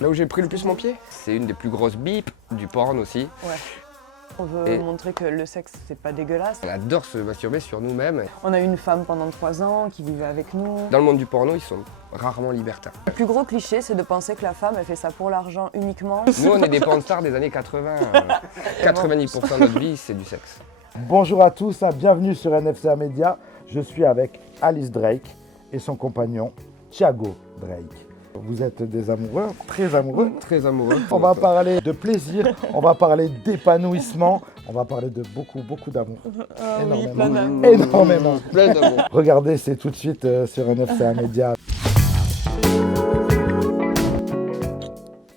Là où j'ai pris le plus mon pied, c'est une des plus grosses bips du porn aussi. Ouais. On veut montrer que le sexe, c'est pas dégueulasse. On adore se masturber sur nous-mêmes. On a eu une femme pendant 3 ans qui vivait avec nous. Dans le monde du porno, ils sont rarement libertins. Le plus gros cliché, c'est de penser que la femme, elle fait ça pour l'argent uniquement. Nous, on est des porn stars des années 80. 90% de notre vie, c'est du sexe. Bonjour à tous, bienvenue sur NFCA Media. Je suis avec Alice Drake et son compagnon Thiago Drake. Vous êtes des amoureux, très amoureux. Très amoureux. On va parler de plaisir, on va parler d'épanouissement, on va parler de beaucoup d'amour. Énormément. Énormément. Plein d'amour. Regardez, c'est tout de suite sur NFCA Media.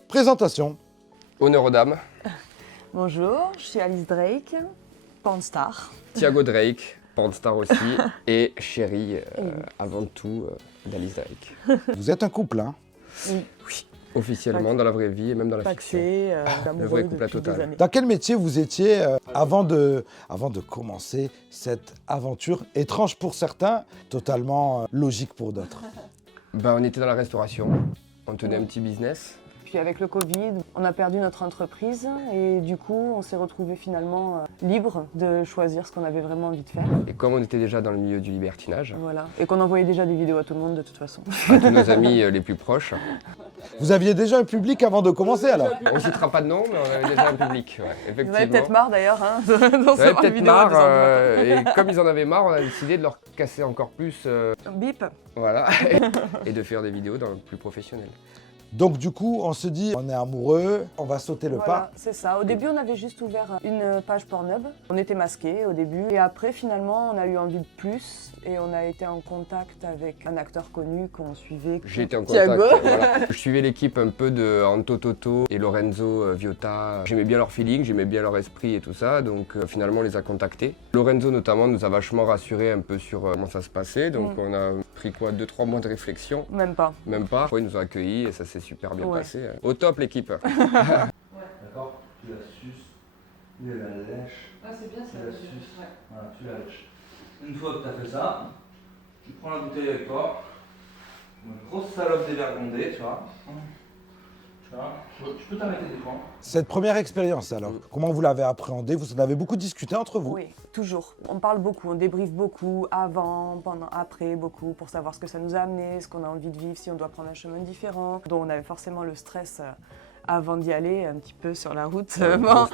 Présentation. Honneur aux dames. Bonjour, je suis Alice Drake, pornstar. Thiago Drake, porn star aussi. Et chérie, avant tout, d'Alice Drake. Vous êtes un couple, hein? Oui. Officiellement, dans la vraie vie et même dans la fiction. Paxé, Le amoureux vrai couple à depuis total. des années. Dans quel métier vous étiez avant de commencer cette aventure étrange pour certains, totalement logique pour d'autres? Ben, on était dans la restauration. On tenait un petit business. Puis avec le Covid, on a perdu notre entreprise et du coup, on s'est retrouvés finalement libres de choisir ce qu'on avait vraiment envie de faire. Et comme on était déjà dans le milieu du libertinage, Voilà. Et qu'on envoyait déjà des vidéos à tout le monde de toute façon. à tous nos amis les plus proches, Vous aviez déjà un public avant de commencer alors? on ne citera pas de nom, mais on avait déjà un public. Ouais, Ils en effectivement. avaient peut-être marre d'ailleurs hein, d'en Ils en avaient savoir peut-être vidéo marre, à 2 heures du matin. et comme ils en avaient marre, on a décidé de leur casser encore plus, Bip. voilà, et de faire des vidéos dans le plus professionnel. Donc du coup, on se dit, on est amoureux, on va sauter le Voilà, pas. c'est ça. Au début, on avait juste ouvert une page Pornhub. On était masqués au début. Et après, finalement, on a eu envie de plus. Et on a été en contact avec un acteur connu qu'on suivait. J'ai été en contact. Thiago. Voilà. Je suivais l'équipe un peu de Anto Toto et Lorenzo Viotta. J'aimais bien leur feeling, j'aimais bien leur esprit et tout ça. Donc finalement, on les a contactés. Lorenzo notamment nous a vachement rassurés un peu sur comment ça se passait. Donc on a pris quoi, 2-3 mois de réflexion. Même pas. Même pas. Ils nous ont accueillis et ça s'est super bien Ouais. passé. Au top l'équipe. D'accord? Tu la suces, lui elle la lèche, Ah, c'est bien tu la suces, voilà, tu la lèches. Une fois que tu as fait ça, tu prends la bouteille avec toi, une grosse salope dévergondée, tu vois. Tu peux t'arrêter des fois. Cette première expérience alors, comment vous l'avez appréhendée? Vous en avez beaucoup discuté entre vous? Oui, toujours. On parle beaucoup, on débriefe beaucoup, avant, pendant, après, beaucoup, pour savoir ce que ça nous a amené, ce qu'on a envie de vivre, si on doit prendre un chemin différent. Donc on avait forcément le stress avant d'y aller, un petit peu sur la route. Bon.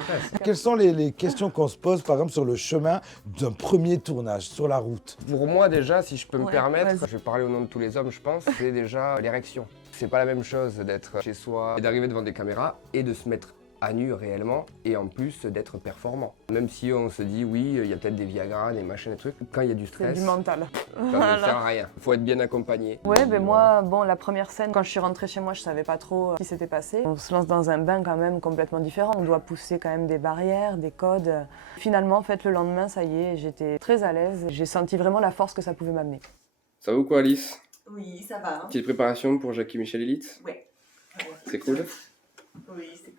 Quelles sont les questions qu'on se pose par exemple sur le chemin d'un premier tournage, sur la route? Pour moi déjà, si je peux me Ouais, permettre, vas-y. je vais parler au nom de tous les hommes je pense, c'est déjà l'érection. C'est pas la même chose d'être chez soi et d'arriver devant des caméras et de se mettre à nu réellement et en plus d'être performant. Même si on se dit oui, il y a peut-être des Viagra, des machins, des trucs, quand il y a du C'est stress, du mental. ça ne sert à rien. Il faut être bien accompagné. Ouais, ben moi, bon, la première scène, quand je suis rentrée chez moi, je savais pas trop ce qui s'était passé. On se lance dans un bain quand même complètement différent. On doit pousser quand même des barrières, des codes. Finalement, en fait, le lendemain, ça y est, j'étais très à l'aise. J'ai senti vraiment la force que ça pouvait m'amener. Ça va ou quoi Alice? Oui, ça va. Petite préparation pour Jackie Michel Elite? Ouais. C'est cool? Oui, c'est cool.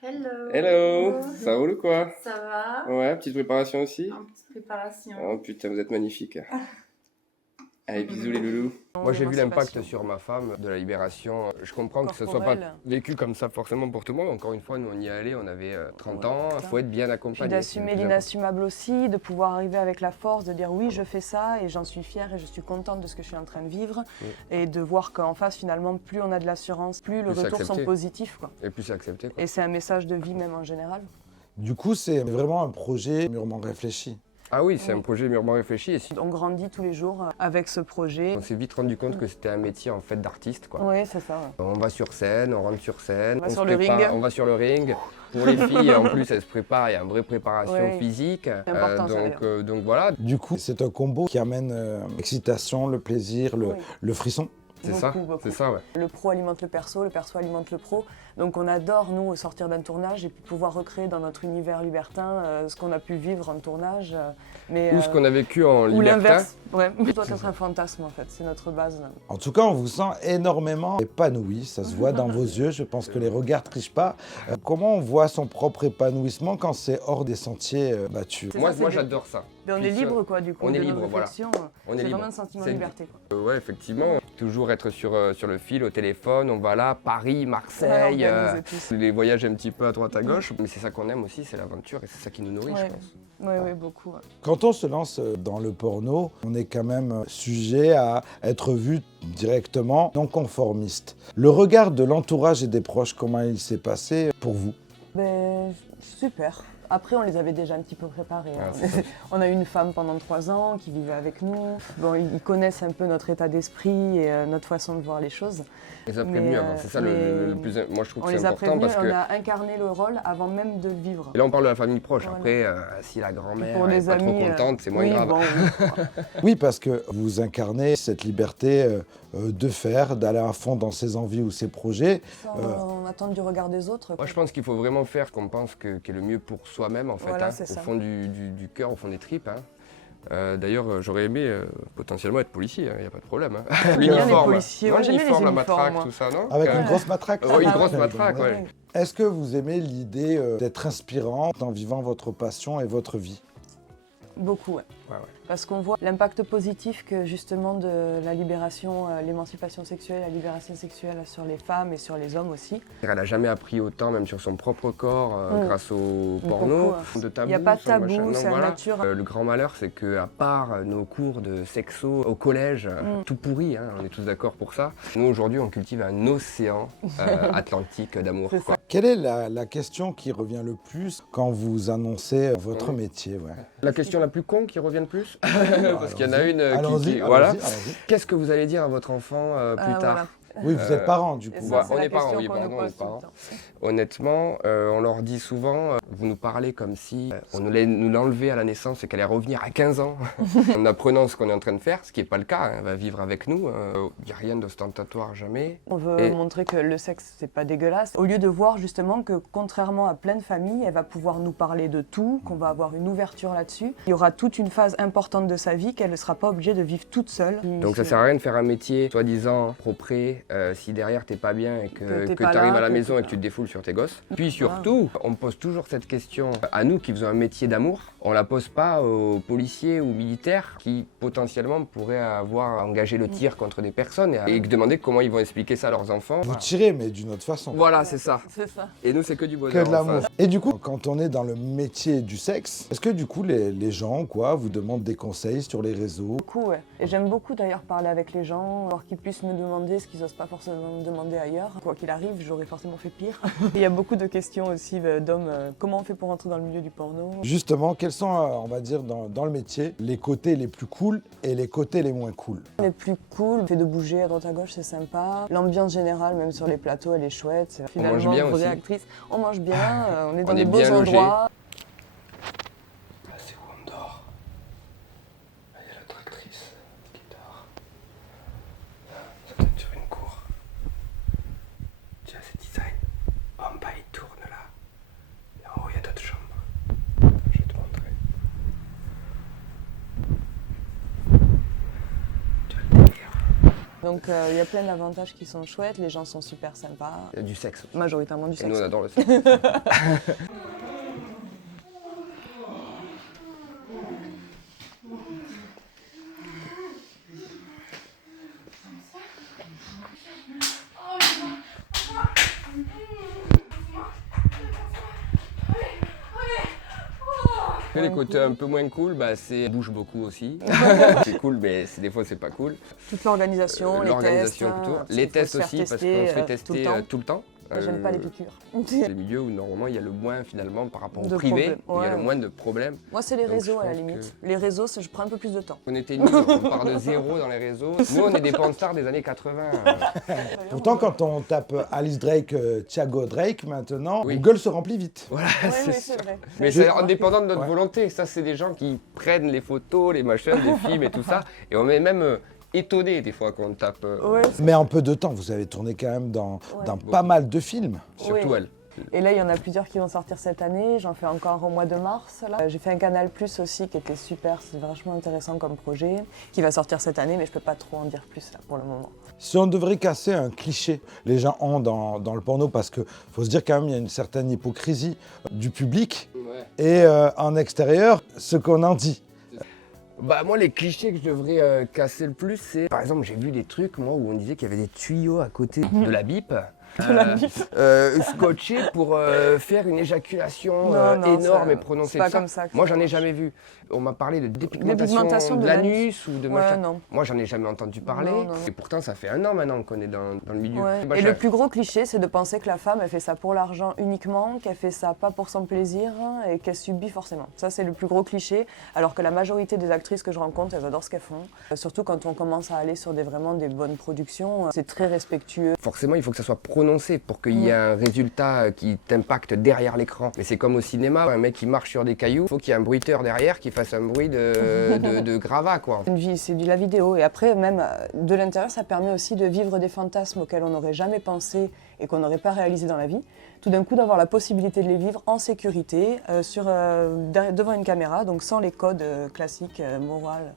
Hello. Hello! Ça roule ou quoi? Ça va? Ouais, petite préparation aussi? En petite préparation. Oh putain, vous êtes magnifiques. Allez, bisous les loulous. Moi j'ai vu l'impact sur ma femme de la libération. Je comprends que ce soit pas Corporelle. vécu comme ça forcément pour tout le monde. Encore une fois, nous on y est allé, on avait 30 ans. Il faut être bien Puis accompagné. d'assumer l'inassumable aussi, de pouvoir arriver avec la force, de dire oui, je fais ça et j'en suis fière et je suis contente de ce que je suis en train de vivre. Et de voir qu'en face, finalement, plus on a de l'assurance, plus le Plus c'est retour sont accepté. positifs, quoi. Et puis c'est accepté. Quoi. Et c'est un message de vie même en général. Du coup, c'est vraiment un projet mûrement réfléchi. Ah oui, c'est Oui. un projet mûrement réfléchi. Et On grandit tous les jours avec ce projet. on s'est vite rendu compte que c'était un métier en fait d'artiste. Quoi. Oui, c'est ça. Ouais. On va sur scène, on rentre sur scène, On va se sur le prépare, ring. On va sur le ring. Pour les filles, en plus, elles se préparent, il y a une vraie préparation Ouais. physique. important, ça, Donc voilà, Du coup, c'est un combo qui amène l'excitation, le plaisir, Oui. le frisson. c'est ça. Beaucoup. C'est ça, ouais. Le pro alimente le perso alimente le pro. Donc on adore, nous, sortir d'un tournage et puis pouvoir recréer dans notre univers libertin ce qu'on a pu vivre en tournage. Mais, Ou ce qu'on a vécu en ou libertin. l'inverse. Ouais, ça doit être un fantasme en fait, c'est notre base. En tout cas, on vous sent énormément épanoui, ça se voit dans vos yeux, je pense que les regards ne trichent pas. Comment on voit son propre épanouissement quand c'est hors des sentiers battus? C'est Moi, ça, c'est moi des- j'adore ça. Mais on est Puis, libre quoi du coup. on est de nos libre, voilà. réflexions. On est C'est libre. vraiment un sentiment de C'est- liberté quoi. Ouais, effectivement. Toujours être sur le fil, au téléphone, on va là, Paris, Marseille, Ouais, organiser tout ça. les voyages un petit peu à droite à gauche. Mais c'est ça qu'on aime aussi, c'est l'aventure et c'est ça qui nous nourrit, Ouais. je pense. Oui, beaucoup. Ouais. Quand on se lance dans le porno, on est quand même sujet à être vu directement non conformiste. Le regard de l'entourage et des proches, comment il s'est passé pour vous? Ben, super. Après, on les avait déjà un petit peu préparés. Ah, Hein. c'est ça. On a eu une femme pendant 3 ans qui vivait avec nous. Bon, ils connaissent un peu notre état d'esprit et notre façon de voir les choses. On les a Mais, prévenus avant, c'est ça le plus. Moi je trouve On que c'est les a important prévenus, parce que. on a incarné le rôle avant même de le vivre. Et là on parle de la famille proche. Voilà. Après, si la grand-mère Pour n'est les pas amis, trop contente, c'est moins oui, grave. bon, oui. Oui, parce que vous incarnez cette liberté de faire, d'aller à fond dans ses envies ou ses projets. Sans attendre du regard des autres. Moi je pense qu'il faut vraiment faire ce qu'on pense qui est le mieux pour soi-même en fait, Voilà, hein, c'est au ça. fond du cœur, au fond des tripes. Hein. D'ailleurs, j'aurais aimé potentiellement être policier, il n'y a pas de problème. Hein. bien les policiers. Moi, j'aimais les l'uniforme, la uniformes, matraque, moi. tout ça, non Avec Ouais. une grosse matraque. Ouais, une Ah, grosse ouais. matraque, ouais. Est-ce que vous aimez l'idée d'être inspirant en vivant votre passion et votre vie? Beaucoup, ouais. Ouais, ouais. Parce qu'on voit l'impact positif que justement de la libération, l'émancipation sexuelle, la libération sexuelle sur les femmes et sur les hommes aussi. Elle n'a jamais appris autant, même sur son propre corps, grâce au Beaucoup, porno, ouais. de tabou. Il n'y a pas de sans machin. tabou, Non, c'est la voilà. nature. Le grand malheur, c'est qu'à part nos cours de sexo au collège, tout pourri, hein, on est tous d'accord pour ça. Nous, aujourd'hui, on cultive un océan atlantique d'amour. C'est quoi. ça. Quelle est la question qui revient le plus quand vous annoncez votre métier? Ouais. La question la plus con qui revient le plus Parce qu'il y en a Allons-y. une Allons-y, voilà. allons-y. Qu'est-ce que vous allez dire à votre enfant plus tard Voilà. Oui, vous êtes parent du Et coup. ça, Ouais, c'est on la est parents, question oui, qu'on pardon, nous on est pose tout le parents. temps. Honnêtement, on leur dit souvent, vous nous parlez comme si on allait nous l'enlever à la naissance et qu'elle allait revenir à 15 ans en apprenant ce qu'on est en train de faire, ce qui n'est pas le cas, hein, elle va vivre avec nous, il n'y a rien d'ostentatoire jamais. On veut Et- montrer que le sexe, c'est pas dégueulasse. Au lieu de voir justement que, contrairement à plein de familles, elle va pouvoir nous parler de tout, qu'on va avoir une ouverture là-dessus. Il y aura toute une phase importante de sa vie qu'elle ne sera pas obligée de vivre toute seule. Donc ça sert à rien de faire un métier soi-disant propré si derrière t'es pas bien et Que t'es que pas tu arrives là, à la que maison t'es et que pas tu te défoules sur tes gosses. Puis surtout, on pose toujours cette question à nous qui faisons un métier d'amour. On la pose pas aux policiers ou militaires qui potentiellement pourraient avoir engagé le tir contre des personnes et demander comment ils vont expliquer ça à leurs enfants. Vous tirez, mais d'une autre façon. Voilà, c'est ça. C'est ça. Et nous, c'est que du Que bonheur. de en l'amour. face. Et du coup, quand on est dans le métier du sexe, est-ce que du coup les gens vous demandent des conseils sur les réseaux? Beaucoup, ouais. Et j'aime beaucoup d'ailleurs parler avec les gens, alors qu'ils puissent me demander ce qu'ils n'osent pas forcément me demander ailleurs. Quoi qu'il arrive, j'aurais forcément fait pire. Il y a beaucoup de questions aussi d'hommes. Comment on fait pour entrer dans le milieu du porno? Justement, quels sont, on va dire, dans le métier, les côtés les plus cool et les côtés les moins cool? Les plus cool, le fait de bouger à droite à gauche, c'est sympa. L'ambiance générale, même sur les plateaux, elle est chouette. C'est finalement mange bien vraie aussi. actrice. On mange bien, on est dans On de est beaux bien logé. endroits. Là, c'est où on dort. Là, il y a l'autre actrice qui dort. Ça donne sur une cour. Tu as ce design. En bas, il tourne là. Et en haut, il y a d'autres chambres. Je vais te montrer. Tu vas le délire. Donc il y a plein d'avantages qui sont chouettes, les gens sont super sympas. Il y a du sexe. Majoritairement du Et sexe. nous, on adore le sexe. Après, les côtés un peu moins cool, bah, c'est on bouge beaucoup aussi. C'est cool, mais des fois c'est pas cool. Toute l'organisation, les tests. L'organisation autour. parce Les qu'il faut tests se faire aussi, parce qu'on se tester, fait tester tout le temps. J'aime pas les piqûres. C'est les milieux où normalement il y a le moins finalement par rapport au De privé, problèmes, où il y a le ouais. moins de problèmes. Moi, c'est les Donc, réseaux je à la pense limite. Les réseaux, je prends un peu plus de temps. On était nuls, on part de zéro dans les réseaux. Nous on est des porn stars des années 80. Pourtant, quand on tape Alice Drake, Thiago Drake, maintenant, Oui. Google se remplit vite. Voilà, Oui, c'est oui, ça. c'est vrai. Mais Je- c'est indépendant de notre Ouais. volonté. Ça, c'est des gens qui prennent les photos, les machins, des films et tout ça. Et on est même étonné des fois quand on tape. Ouais, Mais en peu de temps, vous avez tourné quand même dans pas mal de films. Surtout Oui. elle. Et là, il y en a plusieurs qui vont sortir cette année. J'en fais encore au mois de mars. Là. J'ai fait un Canal Plus aussi qui était super. C'est vachement intéressant comme projet qui va sortir cette année, mais je peux pas trop en dire plus là pour le moment. Si on devrait casser un cliché, les gens ont dans le porno, parce qu'il faut se dire quand même il y a une certaine hypocrisie du public Ouais. et en extérieur, ce qu'on en dit. Bah moi les clichés que je devrais casser le plus c'est par exemple j'ai vu des trucs moi où on disait qu'il y avait des tuyaux à côté de la bip. Scotchés pour faire une éjaculation Non, énorme et prononcée. c'est pas de ça. comme ça que Moi ça j'en ai marche. jamais vu. On m'a parlé de Dépigmentation dépigmentation de de l'anus ou de Ouais, machin. non. Moi j'en ai jamais entendu parler. Non, non, non. Et pourtant ça fait 1 an maintenant qu'on est dans le milieu. Ouais. Moi, Et j'ai- le plus gros cliché, c'est de penser que la femme, elle fait ça pour l'argent uniquement, qu'elle fait ça pas pour son plaisir et qu'elle subit forcément. Ça, c'est le plus gros cliché, alors que la majorité des actrices que je rencontre, elles adorent ce qu'elles font. Surtout quand on commence à aller sur vraiment des bonnes productions, c'est très respectueux. Forcément il faut que ça soit prononcé pour qu'il y ait un résultat qui t'impacte derrière l'écran. Mais c'est comme au cinéma, un mec qui marche sur des cailloux, il faut qu'il y ait un bruiteur derrière qui fasse un bruit de gravat quoi. C'est de la vidéo et après même de l'intérieur ça permet aussi de vivre des fantasmes auxquels on n'aurait jamais pensé et qu'on n'aurait pas réalisé dans la vie. Tout d'un coup d'avoir la possibilité de les vivre en sécurité devant une caméra, donc sans les codes classiques, morales.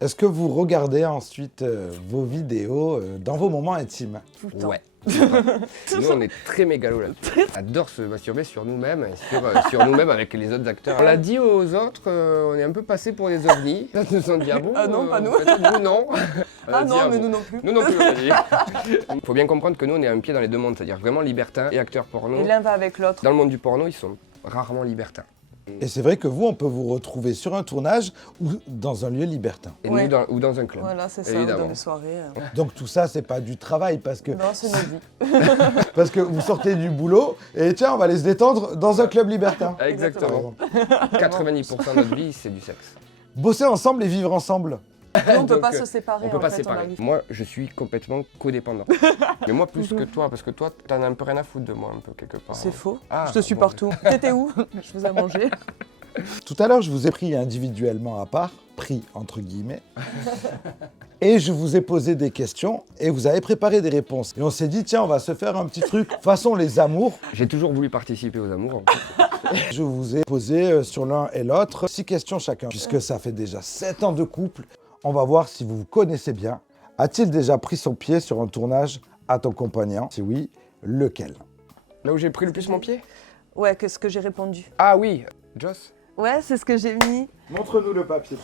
Est-ce que vous regardez ensuite vos vidéos dans vos moments intimes? Tout le temps. Ouais. Nous on est très mégalos là-dessus. On adore se masturber sur nous-mêmes et sur nous-mêmes avec les autres acteurs. On l'a dit aux autres, on est un peu passé pour des ovnis. Ça nous ont dit ah bon Ah non, pas nous. Nous non. On a Ah dit, non, mais bon. nous non plus. Nous non plus on a dit. Faut bien comprendre que nous on est un pied dans les deux mondes, c'est-à-dire vraiment libertins et acteurs porno. Et l'un va avec l'autre. Dans le monde du porno ils sont rarement libertins. Et c'est vrai que vous, on peut vous retrouver sur un tournage ou dans un lieu libertin. Et Ouais. nous ou dans un club. Voilà, c'est ça, Évidemment. dans les soirées. Donc tout ça, c'est pas du travail parce que, Non, c'est nos vies. parce que vous sortez du boulot et tiens, on va aller se détendre dans un club libertin. Exactement. 90% de notre vie c'est du sexe. Bosser ensemble et vivre ensemble. Nous, on peut Donc, pas se séparer. On peut en pas fait, séparer. arrive- Moi, je suis complètement codépendant. Mais moi, plus que toi, parce que toi, t'en as un peu rien à foutre de moi, un peu, quelque part. C'est faux. Ah, Je te suis bon. partout. T'étais où? Je vous ai mangé. Tout à l'heure, je vous ai pris individuellement à part, pris entre guillemets, et je vous ai posé des questions et vous avez préparé des réponses. Et on s'est dit, tiens, on va se faire un petit truc façon les amours. J'ai toujours voulu participer aux amours. Je vous ai posé sur l'un et l'autre 6 questions chacun. Puisque ça fait déjà 7 ans de couple, on va voir si vous vous connaissez bien. A-t-il déjà pris son pied sur un tournage à ton compagnon? Si oui, lequel? Là où j'ai pris le plus mon pied? Ouais, qu'est-ce que j'ai répondu? Ah oui, Joss. Ouais, c'est ce que j'ai mis. Montre-nous le papier.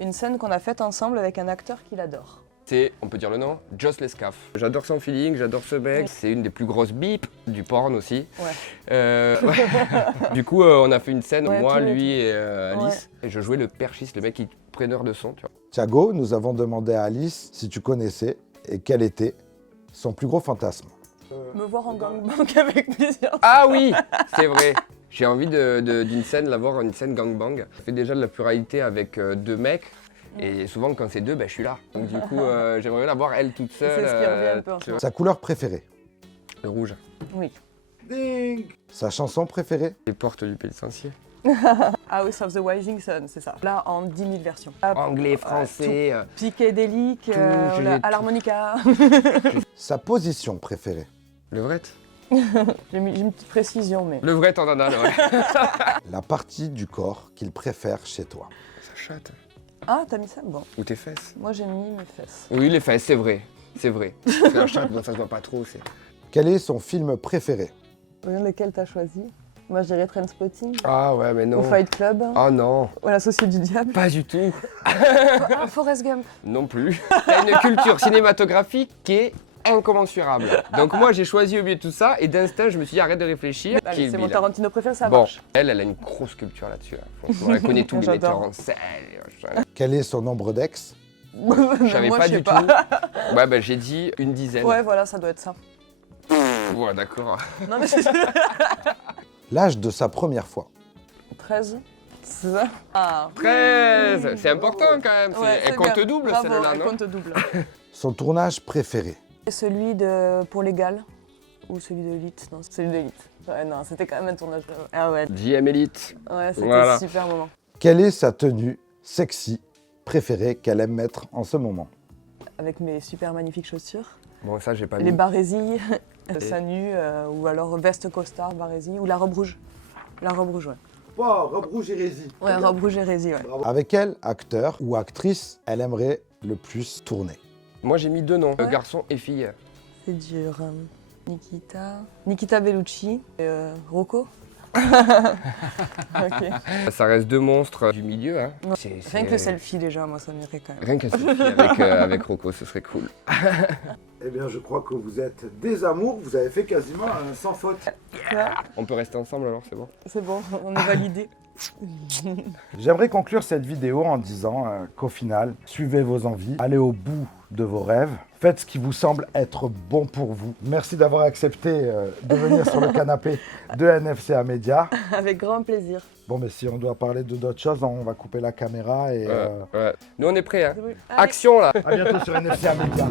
Une scène qu'on a faite ensemble avec un acteur qu'il adore. C'est, on peut dire le nom, Joss Lescaf. J'adore son feeling, j'adore ce mec. C'est une des plus grosses bips du porn aussi. Ouais. Ouais. Du coup, on a fait une scène, Ouais, moi, tous les lui et Alice. Et je jouais le perchiste, le mec qui preneur de son, tu vois. Thiago, nous avons demandé à Alice si tu connaissais et quel était son plus gros fantasme. Me voir en gangbang avec plusieurs. Ah oui, c'est vrai. J'ai envie d'une scène, d'avoir une scène gangbang. Je fais déjà de la pluralité avec 2 mecs. Et souvent, quand c'est 2, ben, je suis là. Donc du coup, j'aimerais bien la voir elle toute seule. C'est ce qui revient un peu en ce tu vois. Sa couleur préférée. Le rouge. Oui. Sa chanson préférée. Les portes du pénitencier. House of the Rising Sun, c'est ça. Là, en 10 000 versions. Ah, Anglais, français. psychédélique, Tout, j'ai à tout. l'harmonica. Sa position préférée. Le vrai. J'ai mis une petite précision, mais. Le vrai, t'en as, ouais. La partie du corps qu'il préfère chez toi. Ça chatte. Ah, t'as mis ça? Bon. Ou tes fesses. Moi, j'ai mis mes fesses. Oui, les fesses, c'est vrai. C'est vrai. Parce que la chatte, bon, ça se voit pas trop. C'est... Quel est son film préféré? Regarde lequel t'as choisi. Moi, je dirais Trainspotting. Ah ouais, mais non. Ou Fight Club. Oh non, Ou L'Associé du Diable. pas du tout. Ah, Forrest Gump. Non plus. T'as une culture cinématographique qui est incommensurable. Donc moi j'ai choisi au milieu de tout ça et d'instinct je me suis dit arrête de réfléchir. Allez, Kill c'est mon Bill. Tarantino préféré, ça Bon, marche. elle a une grosse culture là-dessus. Là. Franchement, elle connaît tous les J'adore. metteurs en scène. Quel est son nombre d'ex? Je savais Moi, pas je sais du tout. Ouais, bah j'ai dit une dizaine. Ouais, voilà, ça doit être ça. Ouais, d'accord. Non, mais c'est L'âge de sa première fois. 13. C'est ça? Ah. 13. C'est important quand même. Ouais, Elle c'est compte bien. double Bravo, celle-là, elle non? compte double. Son tournage préféré. Celui de Pour l'égal ou celui de Elite? Non, celui de Elite. Ouais, non, c'était quand même un tournage. Ah ouais, JM Elite. ouais, c'était Voilà. un super moment. Quelle est sa tenue sexy préférée qu'elle aime mettre en ce moment? Avec mes super magnifiques chaussures, Bon, ça j'ai pas les mis. barésilles, sa nue, ou alors veste costard, barésie, ou la robe rouge. La robe rouge, ouais. Wow, robe rouge hérésie. Ouais, robe rouge hérésie, ouais. Avec quel acteur ou actrice elle aimerait le plus tourner? Moi j'ai mis 2 noms, Ouais. garçon et fille. C'est dur. Nikita Bellucci, et Rocco. Ok. Ça reste deux monstres du milieu. Hein. Ouais. C'est- Rien que le c'est- selfie déjà, moi ça m'irait quand même. Rien qu'un selfie avec Rocco, ce serait cool. Eh bien, je crois que vous êtes des amours. Vous avez fait quasiment sans faute. Là, On peut rester ensemble alors, c'est bon? c'est bon, on est validé. J'aimerais conclure cette vidéo en disant qu'au final, suivez vos envies, allez au bout de vos rêves, faites ce qui vous semble être bon pour vous. Merci d'avoir accepté de venir sur le canapé de NFCA Média. Avec grand plaisir. Bon, mais si on doit parler de d'autres choses, on va couper la caméra et Ouais. Nous on est prêts. Hein. Allez. Action là! à bientôt sur NFCA Média.